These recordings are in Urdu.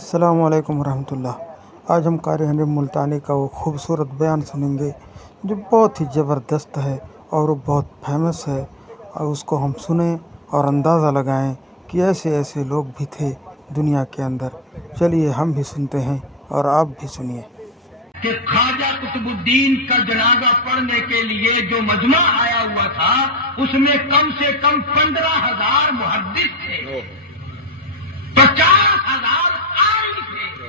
السلام علیکم ورحمۃ اللہ۔ آج ہم قاری حنیف ملتانی کا وہ خوبصورت بیان سنیں گے جو بہت ہی زبردست ہے اور وہ بہت فیمس ہے، اور اس کو ہم سنیں اور اندازہ لگائیں کہ ایسے لوگ بھی تھے دنیا کے اندر۔ چلیے ہم بھی سنتے ہیں اور آپ بھی سنیے کہ خواجہ قطب الدین کا جنازہ پڑھنے کے لیے جو مجمع آیا ہوا تھا اس میں کم سے کم 15,000 محدث تھے، 50,000 قاری تھے،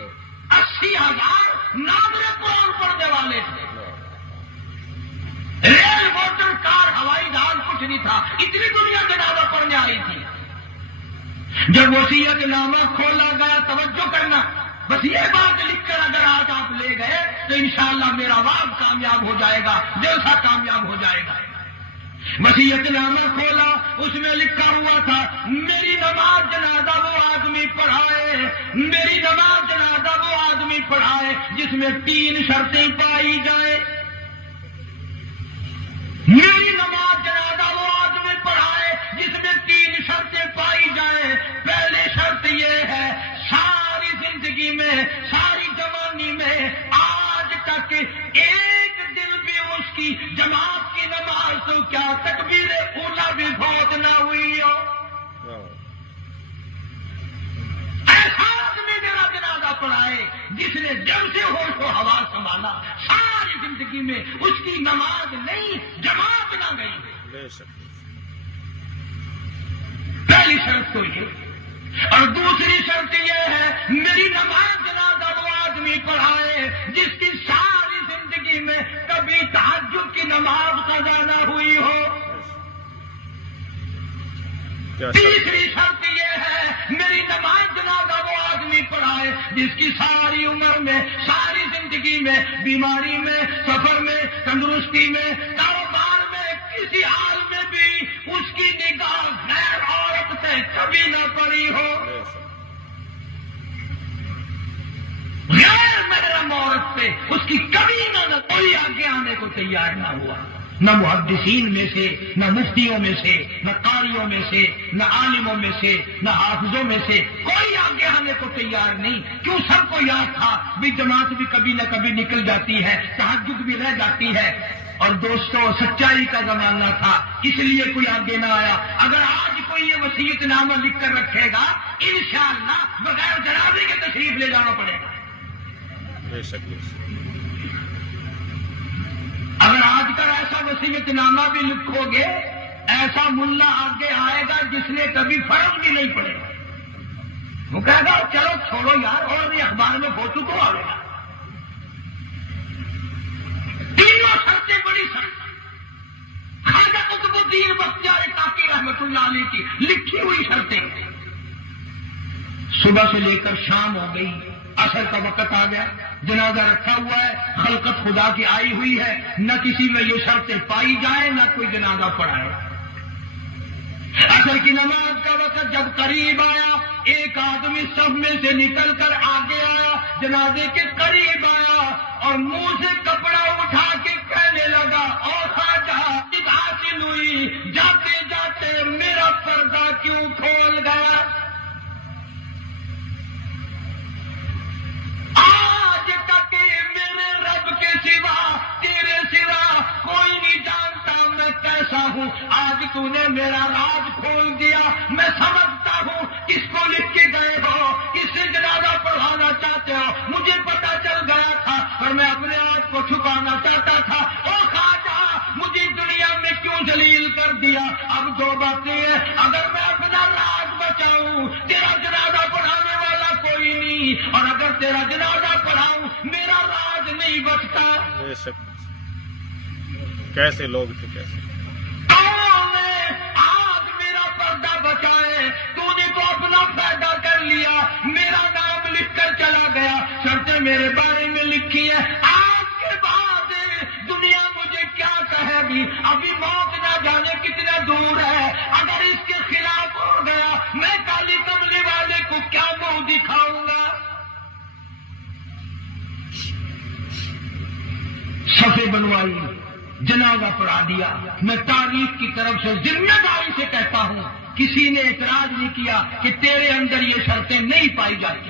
80,000 ناظر قرآن پڑھنے والے تھے۔ ریل، موٹر کار، ہوائی جہاز کچھ نہیں تھا، اتنی دنیا جنازہ پڑھنے آئی تھی۔ جب وصیت نامہ کھولا گیا، توجہ کرنا، بس یہ بات لکھ کر اگر آج آپ لے گئے تو انشاءاللہ میرا وعد کامیاب ہو جائے گا، جلسہ کامیاب ہو جائے گا۔ وصیت نامہ کھولا، اس میں لکھا ہوا تھا میری نماز جنازہ وہ آدمی پڑھائے، میری نماز جنازہ وہ آدمی پڑھائے جس میں 3 شرطیں پائی جائیں۔ میری نماز جنازہ وہ آدمی پڑھائے جس میں 3 شرطیں پائی جائیں۔ پہلی شرط یہ ہے، ساری زندگی میں، ساری جوانی میں آج تک ایک دن بھی اس کی جماعت کی نماز تو کیا تکبیر اولا بھی فوت نہ ہوئی ہو۔ ایسا آدمی میرا جنازہ پڑھائے جس نے جب سے ہوش و حواس سنبھالا ساری زندگی میں اس کی نماز نہیں، جماعت نہ گئی۔ پہلی شرط تو یہ، اور دوسری شرط یہ ہے میری نماز جنازہ وہ آدمی پڑھائے جس کی ساری زندگی میں کبھی تہجد کی نماز قضا نہ ہوئی ہو۔ تیسری شرط یہ ہے میری نماز جنازہ وہ آدمی پڑھائے جس کی ساری عمر میں، ساری زندگی میں، بیماری میں، سفر میں، تندرستی میں، کاروبار میں، کسی حال میں بھی اس کی نگاہ غیر عورت سے کبھی نہ پڑی ہو، غیر محرم عورت سے اس کی کبھی نہ کوئی آگے آنے کو تیار نہ ہوا، نہ محدثین میں سے، نہ مفتیوں میں سے، نہ قاریوں میں سے، نہ عالموں میں سے، نہ حافظوں میں سے، کوئی آگے آنے کو تیار نہیں۔ کیوں؟ سب کو یاد تھا بھی جماعت بھی کبھی نہ کبھی نکل جاتی ہے، تہجد بھی رہ جاتی ہے، اور دوستوں سچائی کا زمانہ تھا اس لیے کوئی آگے نہ آیا۔ اگر آج کوئی یہ وصیت نامہ لکھ کر رکھے گا انشاءاللہ بغیر جنازے کے تشریف لے جانا پڑے گا۔ اگر آج کل ایسا وصیت نامہ بھی لکھو گے، ایسا ملا آگے آئے گا جس نے کبھی فرض بھی نہیں پڑے گا، وہ کہے گا چلو چھوڑو یار، اور بھی اخبار میں فوٹو کو آئے گا۔ تینوں شرطیں بڑی شرط، خواجہ قطب الدین بختیار کاکی رحمت اللہ علیہ کی لکھی ہوئی شرطیں۔ صبح سے لے کر شام ہو گئی، عصر کا وقت آ گیا، جنازہ رکھا ہوا ہے، خلقت خدا کی آئی ہوئی ہے، نہ کسی میں یہ شرطیں پائی جائیں، نہ کوئی جنازہ پڑھائے۔ عصر کی نماز کا وقت جب قریب آیا، ایک آدمی سب میں سے نکل کر آگے آیا، جنازے کے قریب آیا اور منہ سے کپڑا اٹھا کے کہنے لگا، او خواجہ حاصل ہوئی، جاتے جاتے میرا پردہ کیوں کھول گیا؟ آج تک میرے رب کے سوا، تیرے سوا کوئی نہیں جانتا میں کیسا ہوں، آج تو نے میرا راز کھول دیا۔ میں سمجھتا ہوں کس کو لکھ کے گئے ہو، کس سے جنازہ پڑھانا چاہتے ہو، مجھے پتا چل گیا تھا پر میں اپنے آپ کو چھپانا چاہتا تھا۔ او خواجہ مجھے دنیا میں کیوں ذلیل کر دیا؟ اب 2 باتیں ہیں، اگر میں اپنا راز بچاؤں تیرا جنازہ پڑھانے والا کوئی نہیں، اور اگر تیرا جنازہ پڑھاؤں میرا راز نہیں بچتا۔ کیسے لوگ تھے، کیسے آج میرا پردہ بچائے، تو نے تو اپنا فائدہ کر لیا، میرا نام لکھ کر چلا گیا، شرطیں میرے بارے میں لکھی ہے، آج کے بعد دنیا مجھے کیا کہے گی؟ ابھی موت نہ جانے کتنا دور ہے، اگر اس کے خلاف ہو گیا میں کالی کملی والے کو کیا منہ دکھاؤں گا؟ صفے بنوائی، جنازہ پڑھا دیا۔ میں تاریخ کی طرف سے ذمہ داری سے کہتا ہوں کسی نے اعتراض نہیں کیا کہ تیرے اندر یہ شرطیں نہیں پائی جاتی۔